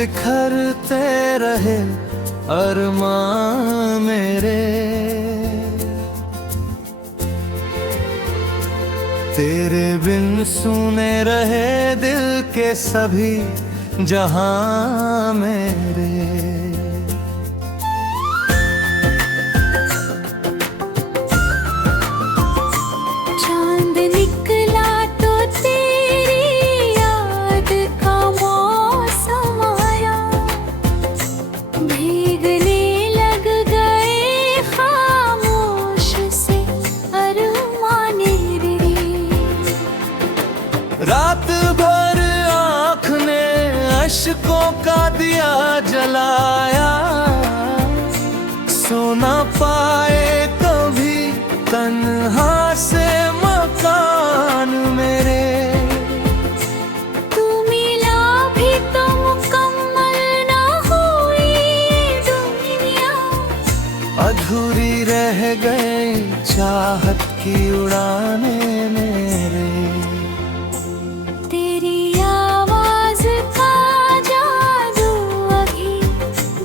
बिखरते रहे अरमान मेरे। तेरे बिन सुने रहे दिल के सभी जहां मेरे। चांद निकला तो तेरी याद का मौसम आया, भीगने लग गए खामोश से अरमाने रे। रात भर आँख ने अश्कों का दिया जलाया, सो ना पाए कभी तन्हा से मकान मेरे। तू मिला भी तो मुकम्मल ना हुई ये दुनिया, अधूरी रह गई चाहत की उड़ाने मेरे। तेरी आवाज का जादू अभी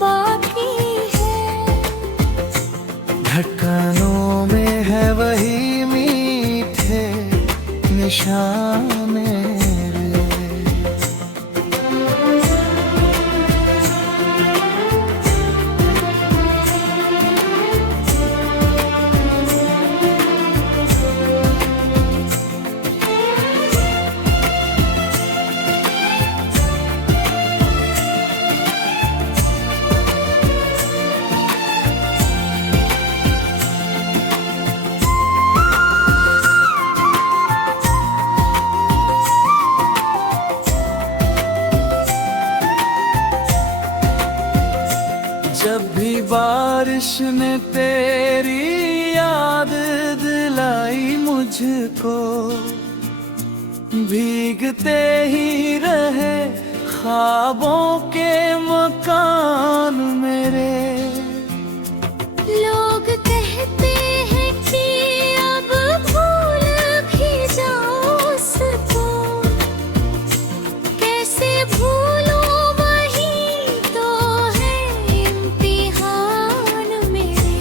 बाकी है, धड़कनों में है वही मीठे निशान मेरे। जब भी बारिश ने तेरी याद दिलाई मुझको, भीगते ही रहे ख्वाबों के मकान मेरे। लोग कहते हैं कि अब भूल भी जाओ उसको, कैसे भूलूं वही तो है इम्तिहान मेरे।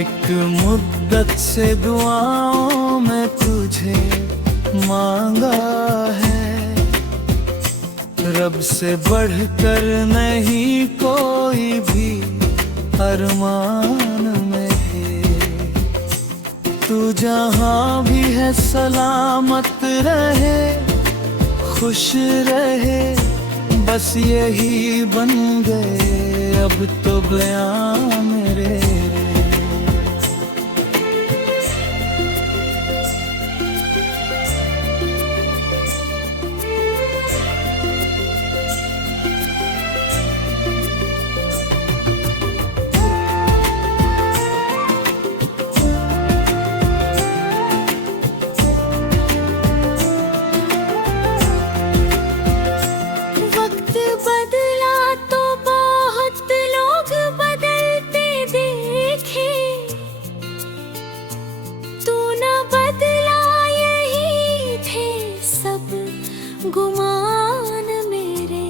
एक मुद्दत से दुआओं में तुझे मांगा है, रब से बढ़कर नहीं कोई भी अरमान में है। तू जहां भी है सलामत रहे, खुश रहे, बस यही बन गए अब तो बयां मेरे। वक्त बदला तो बहुत लोग बदलते देखे, तू न बदला यही थे सब गुमान मेरे।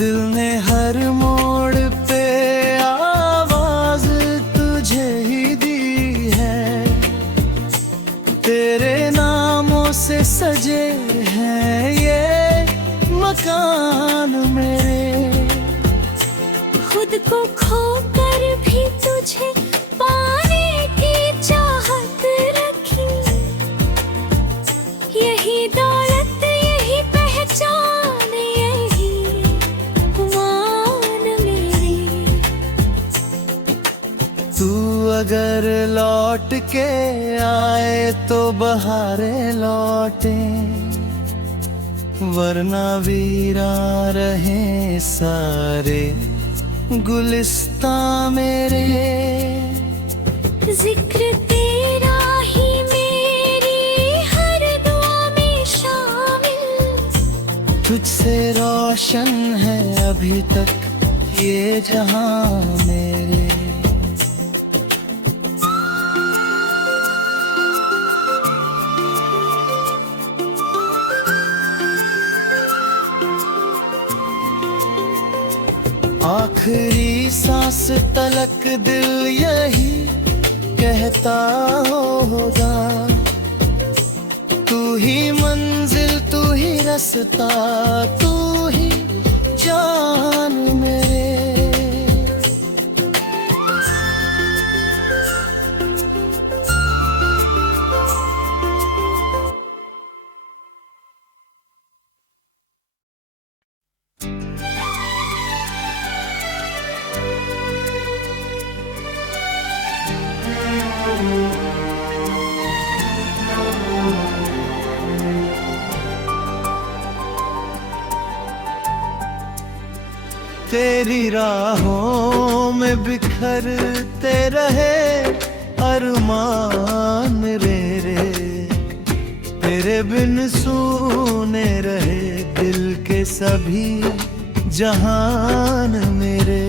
दिल ने हर मोड़ पे आवाज तुझे ही दी है, तेरे नामों से सजे हैं ये मकान मेरे। खुद को खोकर भी तुझे पाने की चाहत रखी, यही दौलत यही पहचान यही मान मेरी। तू अगर लौट के आए तो बहारे लौटे, वरना वीरा रहे सारे गुलिस्तां मेरे। जिक्र तेरा ही मेरी हर दुआ में शामिल, तुझसे रोशन है अभी तक ये जहां मेरे। आखिरी सांस तलक दिल यही कहता होगा, तू ही मंजिल, तू ही रास्ता, तू ही जान मेरे। तेरी राहों में बिखरते रहे अरमान रे रे, तेरे बिन सूने रहे दिल के सभी जहान मेरे।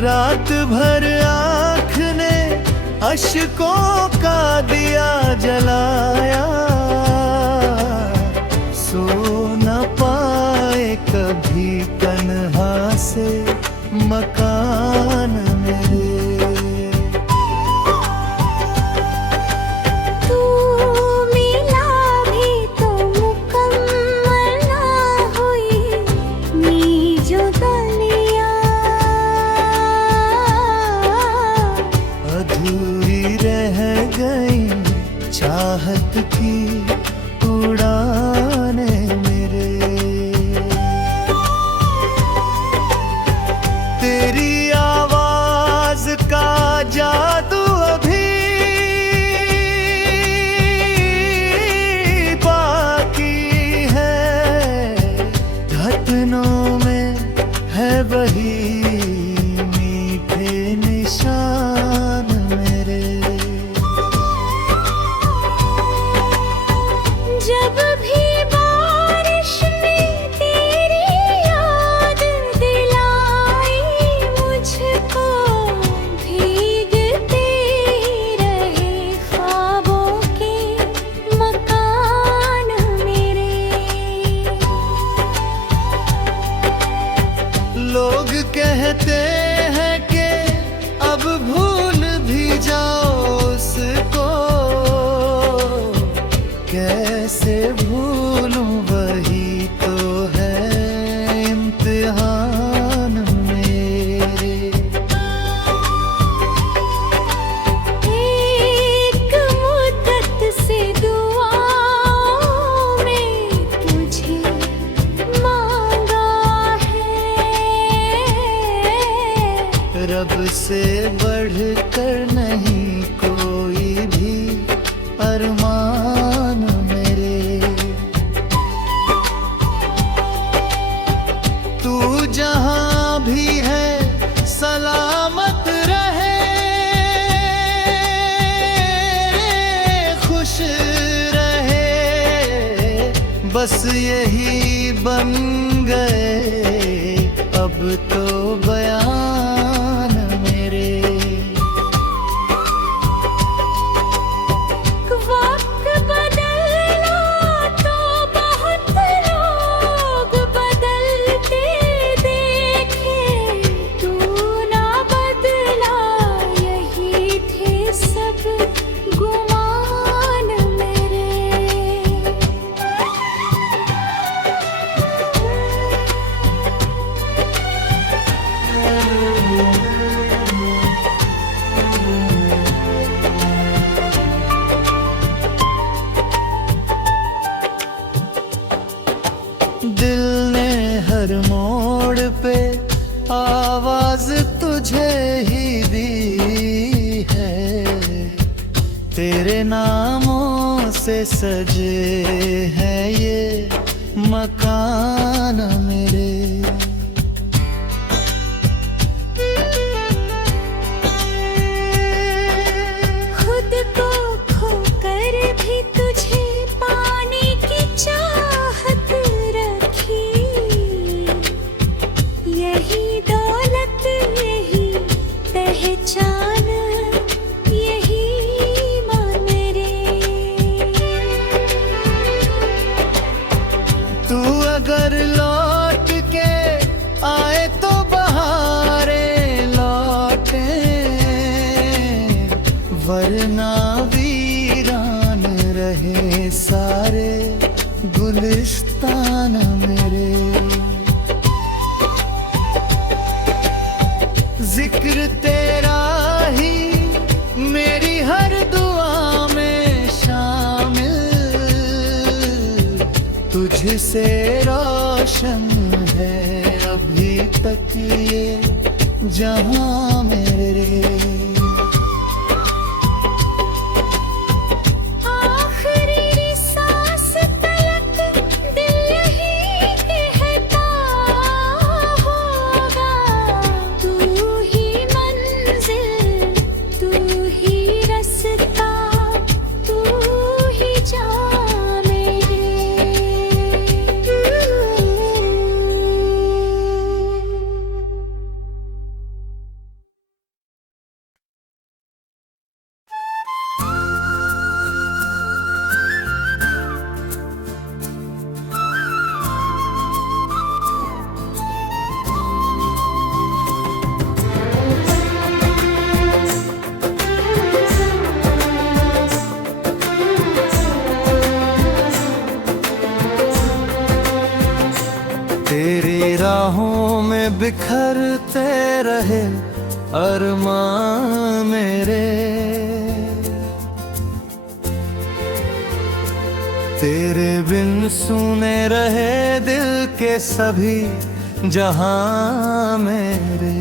रात भर आँख ने अश्कों का दिया जलाया, सो न पाए कभी तन्हा से मकान मेरे। तू मिला भी तो मुकम्मल ना हुई नी जो गलियां, अधूरी रह गई चाहत की उड़ाने मेरे। तेरी आवाज का जादू अभी बाकी है, धड़कनों में है वही मीठे निशान मेरे। जब भी बारिश में तेरी याद दिलाई मुझको, भीगते रहे ख्वाबों के मकान मेरे। लोग कहते हैं कि अब भूल भी जाओ उसको, कैसे भूलूं वही तो है इम्तिहान मेरे। एक मुद्दत से दुआओं में तुझे मांगा है, रब से बढ़कर नहीं कोई भी अरमान मेरे। तू जहां भी है सलामत रहे, खुश रहे, बस यही बन गए अब तो बयान मेरे। वक्त बदला तो बहुत लोग बदलते देखे, तू ना बदला यही थे सब गुमान मेरे। दिल ने हर मोड़ पे आवाज तुझे ही दी है, तेरे नामों से सजे हैं ये मकान मेरे। वरना वीरान रहे सारे गुलिस्तान मेरे। जिक्र तेरा ही मेरी हर दुआ में शामिल, तुझसे रोशन है अभी तक ये जहां मेरे। तेरी राहों में बिखरते रहे अरमान मेरे। तेरे बिन सुने रहे दिल के सभी जहां मेरे।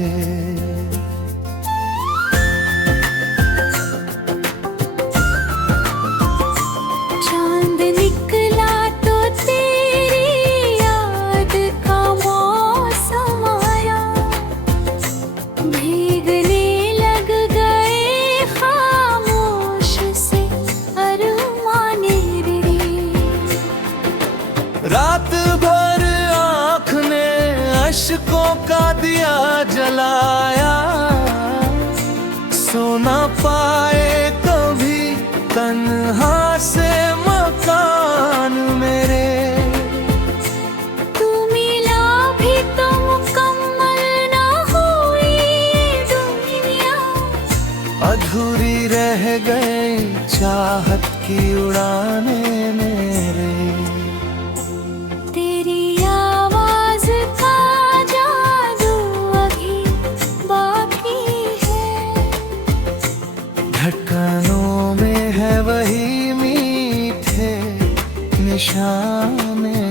रात भर आँख ने अश्कों का दिया जलाया, सो न पाए कभी तन्हा से मकान मेरे। तू मिला भी तो मुकम्मल ना हुई दुनिया, अधूरी रह गई चाहत की उड़ाने मेरे। धड़कनों में है वही मीठे निशान मेरे।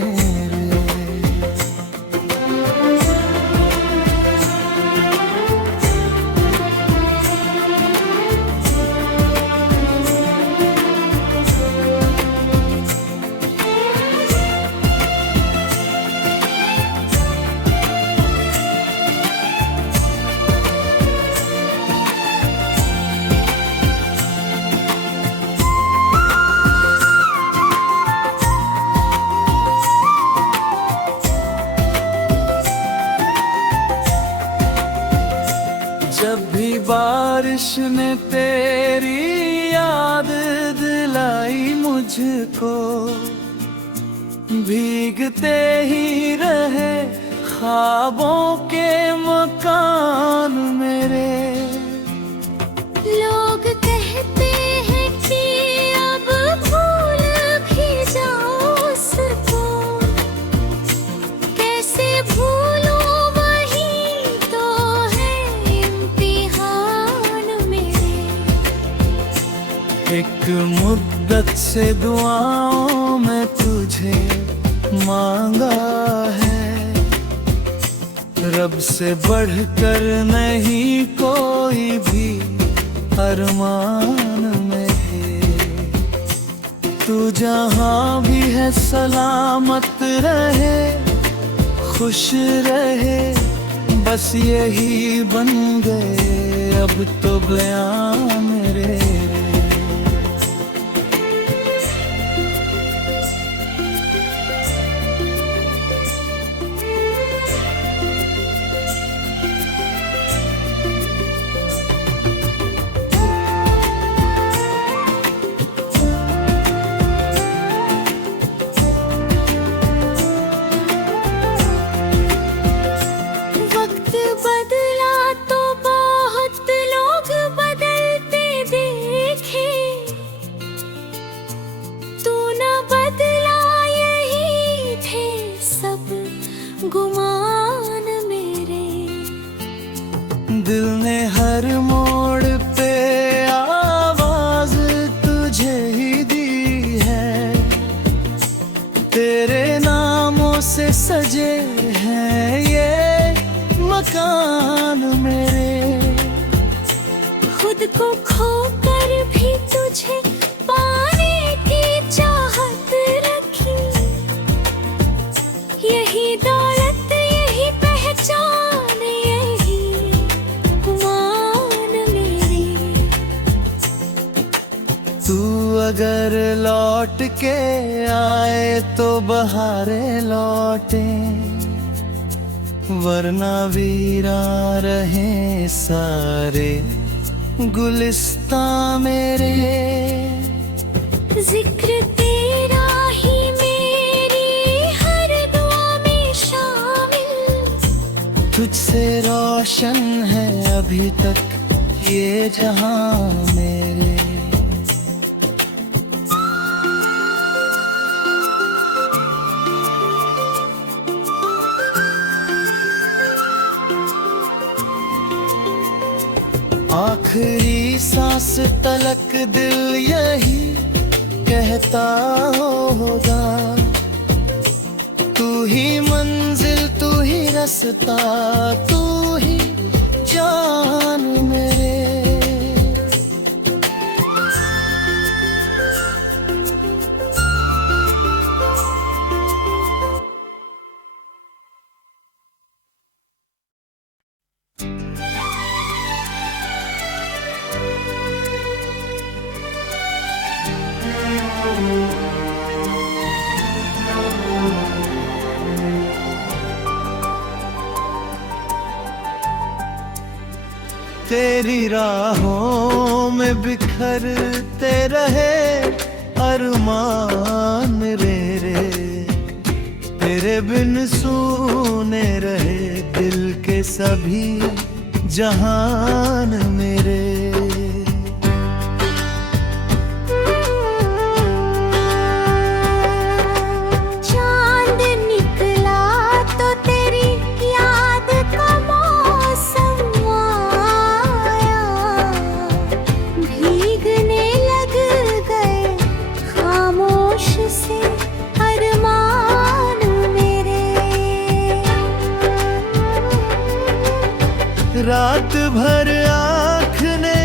जब भी बारिश ने तेरी याद दिलाई मुझको, भीगते ही रहे ख्वाबों के मकान मेरे। लोग कहते हैं कि अब भूल भी जाओ उसको, कैसे भूलूं वही तो है इम्तिहान मेरे। एक मुद्दत से दुआओं में तुझे मांगा है, रब से बढ़कर नहीं कोई भी अरमान में। तू जहाँ भी है सलामत रहे, खुश रहे, बस यही बन गए अब तो बयां मेरे। वक्त बदला तो बहुत लोग बदलते खोकर भी तुझे पाने की चाहत रखी। यही दौलत, यही पहचान, यही मान मेरी। तू अगर लौट के आए तो बहारे लौटे, वरना वीरा रहे सारे गुलिस्तां मेरे। जिक्र तेरा ही मेरी हर दुआ में शामिल। तुझसे रोशन है अभी तक ये जहां मेरे। आखिरी सांस तलक दिल यही कहता होगा, तू ही मंजिल, तू ही रास्ता, तू ही जान मेरे। तेरी राहों में बिखरते रहे अरमान मेरे, तेरे बिन सूने रहे दिल के सभी जहान मेरे। चांद निकला तो तेरी याद का मौसम आया, भीगने लग गए खामोश से अरमान मेरे। रात भर आँख ने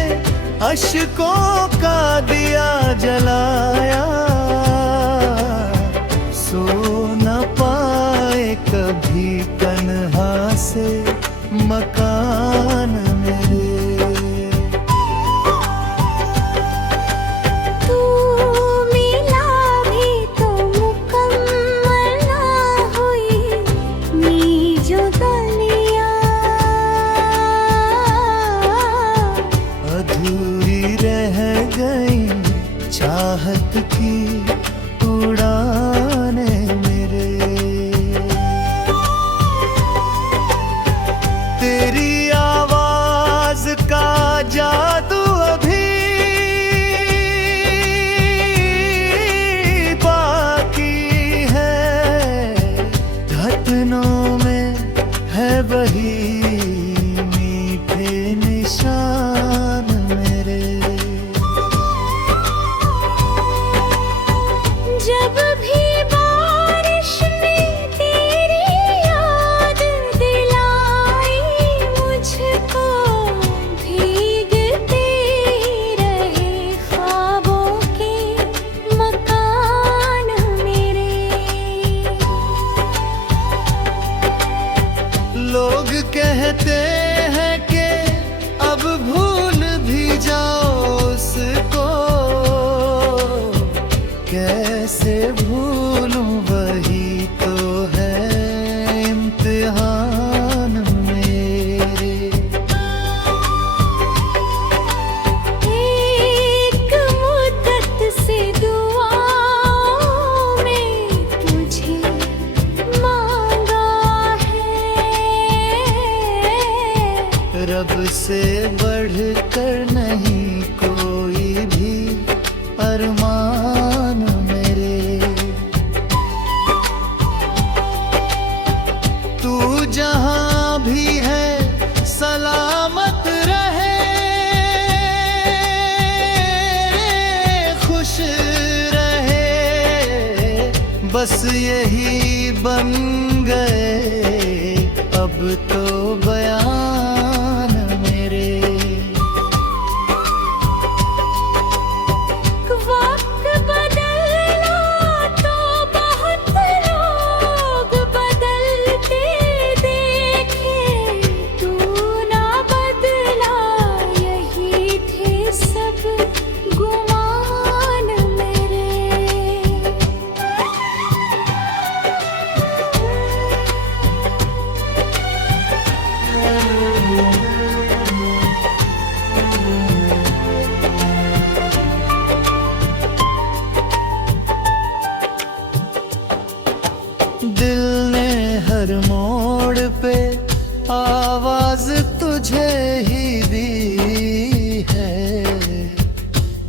अश्कों का दिया जलाया, सो न पाए कभी तन्हा से मकान मेरे। तू मिला भी तो मुकम्मल ना हुई नी जो गलियां, अधूरी रह गई चाहत की उड़ाने मेरे। तेरी आवाज का जादू अभी बाकी है, धड़कनों में है वही मीठे निशान मेरे। जब भी बारिश ने तेरी याद दिलाई मुझको, भीगते ही रहे ख्वाबों के मकान मेरे। लोग कहते हैं कि अब भूल भी जाओ उसको, कैसे भूलूं वही तो है इम्तिहान मेरे। एक मुद्दत से दुआओं में तुझे मांगा है, रब से बढ़कर नहीं कोई भी अरमान मेरे। तू जहां भी है सलामत रहे, खुश रहे, बस यही बन गए अब तो बयान मेरे।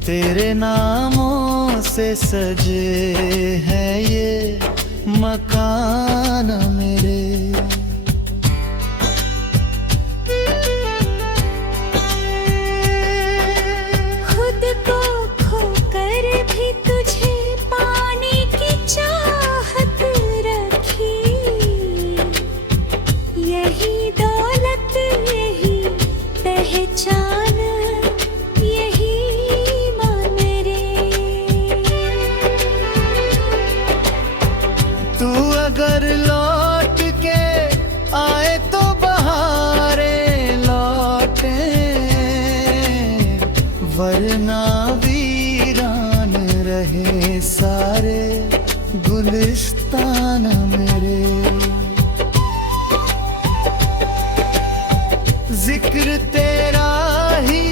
तेरे नामों से सजे हैं ये मकान मेरे। खुद को खोकर भी तुझे पाने की चाहत रखी, यही दौलत यही पहचान यही मान रे। तू अगर लौट के आए तो बहारे लौटे, वरना वीरान रहे सारे गुलिस्तान मेरे। जिक्र तेरा ही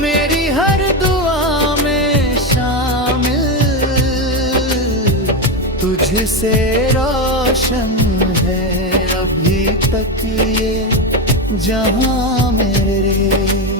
मेरी हर दुआ में शामिल, तुझसे रोशन है अभी तक ये जहां मेरे।